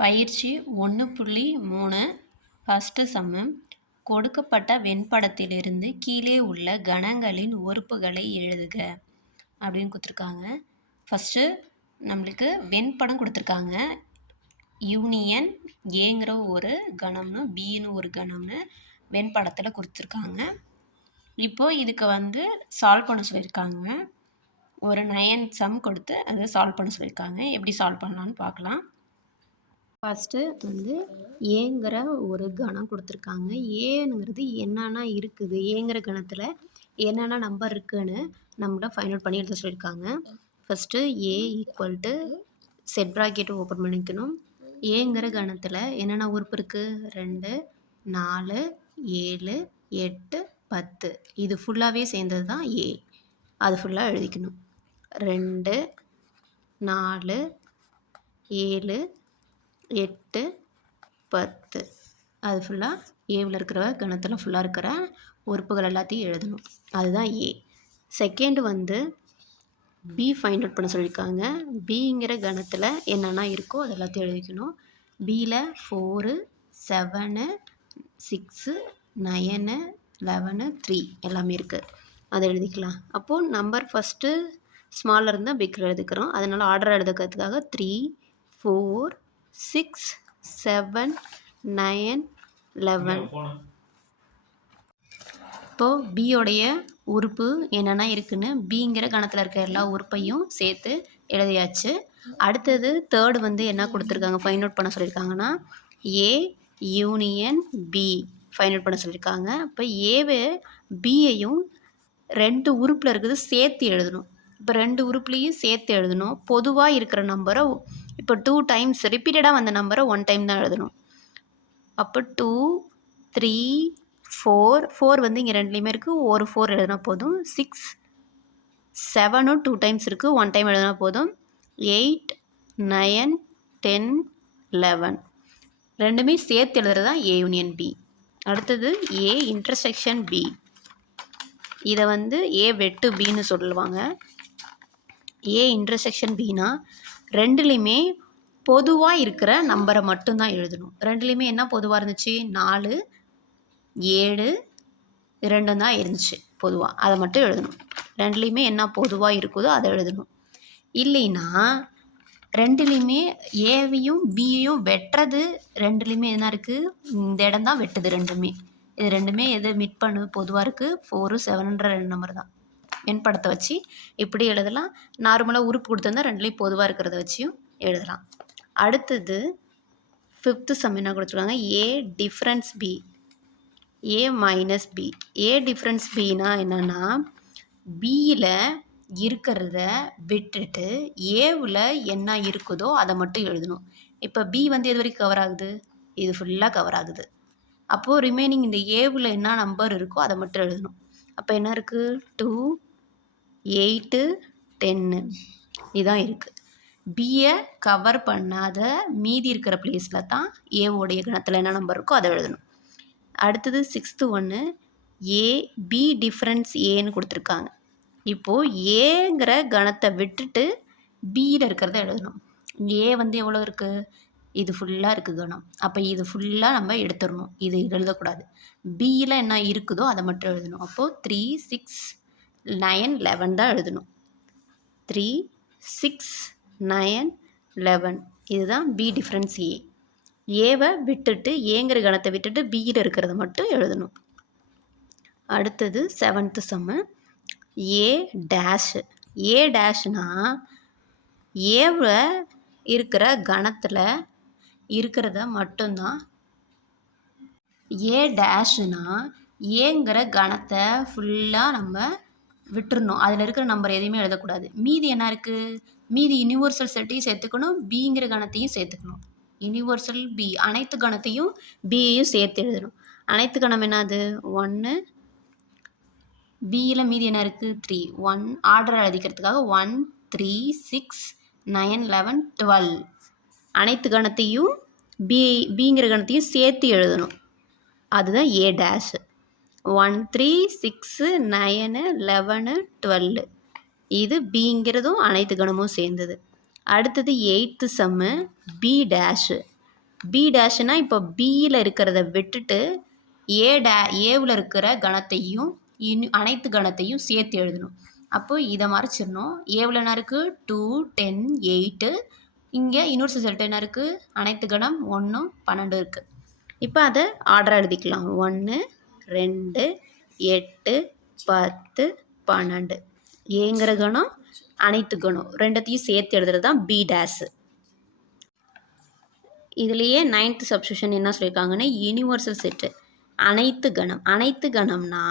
பயிற்சி ஒன்று புள்ளி மூணு ஃபஸ்ட்டு சம்மு கொடுக்கப்பட்ட வெண்படத்திலிருந்து கீழே உள்ள கணங்களின் உறுப்புகளை எழுதுக அப்படின்னு கொடுத்துருக்காங்க. ஃபஸ்ட்டு நம்மளுக்கு வெண்படம் கொடுத்துருக்காங்க. யூனியன் ஏங்கிற ஒரு கணம்னு பின்னு ஒரு கணம்னு வெண்படத்தில் கொடுத்துருக்காங்க. இப்போது இதுக்கு வந்து சால்வ் பண்ண சொல்லியிருக்காங்க. ஒரு நயன் சம் கொடுத்து அதை சால்வ் பண்ண சொல்லியிருக்காங்க. எப்படி சால்வ் பண்ணலான்னு பார்க்கலாம். ஃபஸ்ட்டு வந்து ஏங்கிற ஒரு கணம் கொடுத்துருக்காங்க. ஏங்கிறது என்னென்ன இருக்குது. ஏங்கிற கணத்தில் என்னென்ன நம்பர் இருக்குதுன்னு நம்மள ஃபைண்ட் அவுட் பண்ணி எழுத சொல்லியிருக்காங்க. First A equal to set bracket open பண்ணிக்கணும். ஏங்கிற கணத்தில் என்னென்ன உறுப்பு இருக்குது ரெண்டு நாலு ஏழு எட்டு பத்து. இது ஃபுல்லாகவே சேர்ந்தது தான் ஏ அது ஃபுல்லாக எழுதிக்கணும். ரெண்டு நாலு ஏழு எட்டு பத்து. அது ஃபுல்லாக ஏவில் இருக்கிற கணத்தில் ஃபுல்லாக இருக்கிற உறுப்புகள் எல்லாத்தையும் எழுதணும். அதுதான் ஏ செகண்ட் வந்து பி ஃபைண்ட் அவுட் பண்ண சொல்லியிருக்காங்க. பிங்கிற கணத்தில் என்னென்ன இருக்கோ அது எல்லாத்தையும் எழுதிக்கணும். பியில் four seven six nine eleven three எல்லாமே இருக்குது அதை எழுதிக்கலாம். அப்போது நம்பர் ஃபஸ்ட்டு ஸ்மாலில் இருந்தால் பிக்கில் எழுதிக்கிறோம். அதனால் order எழுதுக்கிறதுக்காக three four six seven nine eleven. இப்போது பியோடைய உறுப்பு என்னென்ன இருக்குன்னு பிங்கிற கணத்தில் இருக்க எல்லா உறுப்பையும் சேர்த்து எழுதியாச்சு. அடுத்தது தேர்டு வந்து என்ன கொடுத்துருக்காங்க? ஃபைண்ட் அவுட் பண்ண சொல்லியிருக்காங்கன்னா A union B find out பண்ண சொல்லியிருக்காங்க இப்போ ஏவை பியையும் ரெண்டு உறுப்பில் இருக்குது சேர்த்து எழுதணும். இப்போ ரெண்டு உறுப்புலேயும் சேர்த்து எழுதணும். பொதுவாக இருக்கிற நம்பரை இப்போ டூ டைம்ஸ் ரிப்பீட்டடாக வந்த நம்பரை ஒன் டைம் தான் எழுதணும். அப்போ டூ த்ரீ ஃபோர் ஃபோர் வந்து இங்கே ரெண்டுலேயுமே இருக்குது ஒரு ஃபோர் எழுதினா போதும். சிக்ஸ் செவனும் டூ டைம்ஸ் இருக்குது ஒன் டைம் எழுதினா போதும். எயிட் நயன் டென் லெவன் ரெண்டுமே சேர்த்து எழுதுறது தான் ஏ யூனியன் பி அடுத்தது ஏ இன்டர்செக்ஷன் பி இதை வந்து ஏ வெட்டு பின்னு சொல்லுவாங்க. ஏ இன்டர்செக்ஷன் பினா ரெண்டுலேயுமே பொதுவாக இருக்கிற நம்பரை மட்டும்தான் எழுதணும். ரெண்டுலேயுமே என்ன பொதுவாக இருந்துச்சு? நாலு ஏழு ரெண்டும் தான் இருந்துச்சு பொதுவாக அதை மட்டும் எழுதணும். ரெண்டுலேயுமே என்ன பொதுவாக இருக்குதோ அதை எழுதணும். இல்லைன்னா ரெண்டுலேயுமே ஏவையும் பியையும் வெட்டுறது ரெண்டுலேயுமே என்ன இருக்குது இந்த இடம் தான் வெட்டுது ரெண்டுமே. இது ரெண்டுமே எது மிட் பண்ணுது பொதுவாக இருக்குது ஃபோரு செவனுன்ற ரெண்டு நம்பர் தான். என் படத்தை வச்சு இப்படி எழுதலாம்? நார்மலாக உறுப்பு கொடுத்துருந்தா ரெண்டுலேயும் பொதுவாக இருக்கிறத வச்சியும் எழுதலாம். அடுத்தது ஃபிஃப்த்து சம் என்ன கொடுத்துருக்காங்க? A difference B A minus B A difference பினா என்னென்னா பியில் இருக்கிறத விட்டுட்டு ஏவில் என்ன இருக்குதோ அதை மட்டும் எழுதணும். இப்போ பி வந்து எது வரைக்கும் கவர் ஆகுது? இது ஃபுல்லாக கவர் ஆகுது. அப்போது ரிமைனிங் இந்த ஏவில் என்ன நம்பர் இருக்கோ அதை மட்டும் எழுதணும். அப்போ என்ன இருக்குது டூ எயிட்டு டென்னு. இதான் இருக்குது பியை கவர் பண்ணாத மீதி இருக்கிற பிளேஸில் தான் ஏவோடைய கணத்தில் என்ன நம்பர் இருக்கோ அதை எழுதணும். அடுத்தது சிக்ஸ்த்து ஒன்று ஏ பி டிஃப்ரென்ஸ் ஏன்னு கொடுத்துருக்காங்க. இப்போது ஏங்கிற கணத்தை விட்டுட்டு பியில் இருக்கிறத எழுதணும். ஏ வந்து எவ்வளோ இருக்குது இது ஃபுல்லாக இருக்குது கணம். அப்போ இது ஃபுல்லாக நம்ம எடுத்துடணும். இது எழுதக்கூடாது. பியில் என்ன இருக்குதோ அதை மட்டும் எழுதணும். அப்போது த்ரீ சிக்ஸ் நயன் லெவன் தான் எழுதணும். Three six nine eleven. இதுதான் பி டிஃப்ரென்ஸ் ஏ ஏவை விட்டுட்டு ஏங்கிற கணத்தை விட்டுட்டு பியில் இருக்கிறத மட்டும் எழுதணும். அடுத்தது செவன்த்து சம்மு ஏ டேஷு ஏ டேஷ்னா ஏவில் இருக்கிற கணத்தில் இருக்கிறத மட்டும்தான். ஏ டேஷுனா ஏங்கிற கணத்தை ஃபுல்லாக நம்ம விட்டுறணும். அதில் இருக்கிற நம்பர் எதையுமே எழுதக்கூடாது. மீதி என்ன இருக்குது மீதி யூனிவர்சல் செட்டையும் சேர்த்துக்கணும். பிங்கிற கணத்தையும் சேர்த்துக்கணும். யூனிவர்சல் பி அனைத்து கணத்தையும் பியையும் சேர்த்து எழுதணும். அனைத்து கணம் என்னது? ஒன்று பியில் மீதி என்ன இருக்குது three one order எழுதிக்கிறதுக்காக one three six nine eleven twelve அனைத்து கணத்தையும் பி பிங்கிற கணத்தையும் சேர்த்து எழுதணும். அதுதான் A dash one three six nine eleven twelve. இது பிங்கிறதும் அனைத்து கணமும் சேர்ந்தது. அடுத்தது eighth sum B dash B டேஷ்னா இப்போ பியில் இருக்கிறத விட்டுட்டு ஏ டே ஏவில் இருக்கிற கணத்தையும் இனி அனைத்து கணத்தையும் சேர்த்து எழுதணும். அப்போ இதை மறைச்சிடணும். ஏவில் என்ன இருக்குது டூ டென் எயிட்டு இங்கே இன்னொரு செல்ட் என்ன இருக்குது அனைத்து கணம் ஒன்று பன்னெண்டு இருக்குது இப்போ அதை ஆர்டராக எழுதிக்கலாம். ஒன்று ரெண்டு எட்டு பத்து பன்னெண்டு. ஏங்கிற கணம் அனைத்து கணம். ரெண்டத்தையும் சேர்த்து எழுதுறது தான் பி டேஸு இதுலேயே நைன்த் சப்ஸ்டியூஷன் என்ன சொல்லியிருக்காங்கன்னா யூனிவர்சல் செட்டு அனைத்து கணம். அனைத்து கணம்னா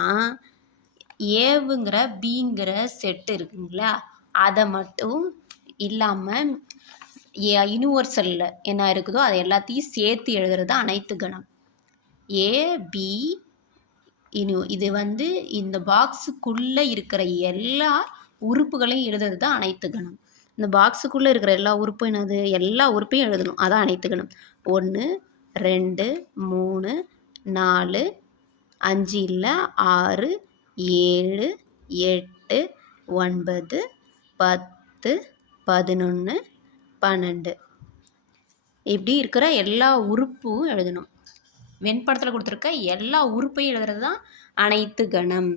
ஏவுங்கிற பிங்கிற செட்டு இருக்குங்களா? அதை மட்டும் இல்லாமல் ஏ யூனிவர்சலில் என்ன இருக்குதோ அதை எல்லாத்தையும் சேர்த்து எழுதுறது தான் அனைத்து கணம். ஏ பி இனி இது வந்து இந்த பாக்ஸுக்குள்ளே இருக்கிற எல்லா உறுப்புகளையும் எழுதுறது தான் அனைத்து கணம். இந்த பாக்ஸுக்குள்ளே இருக்கிற எல்லா உறுப்பும் என்னது? எல்லா உறுப்பையும் எழுதணும். அதான் அனைத்து கணம். ஒன்று ரெண்டு மூணு நாலு அஞ்சு இல்லை ஆறு ஏழு எட்டு ஒன்பது பத்து பதினொன்று பன்னெண்டு. இப்படி இருக்கிற எல்லா உறுப்பும் எழுதணும். வெண்படத்தில் கொடுத்துருக்க எல்லா உறுப்பையும் எழுதுறது தான் அனைத்து கணம்.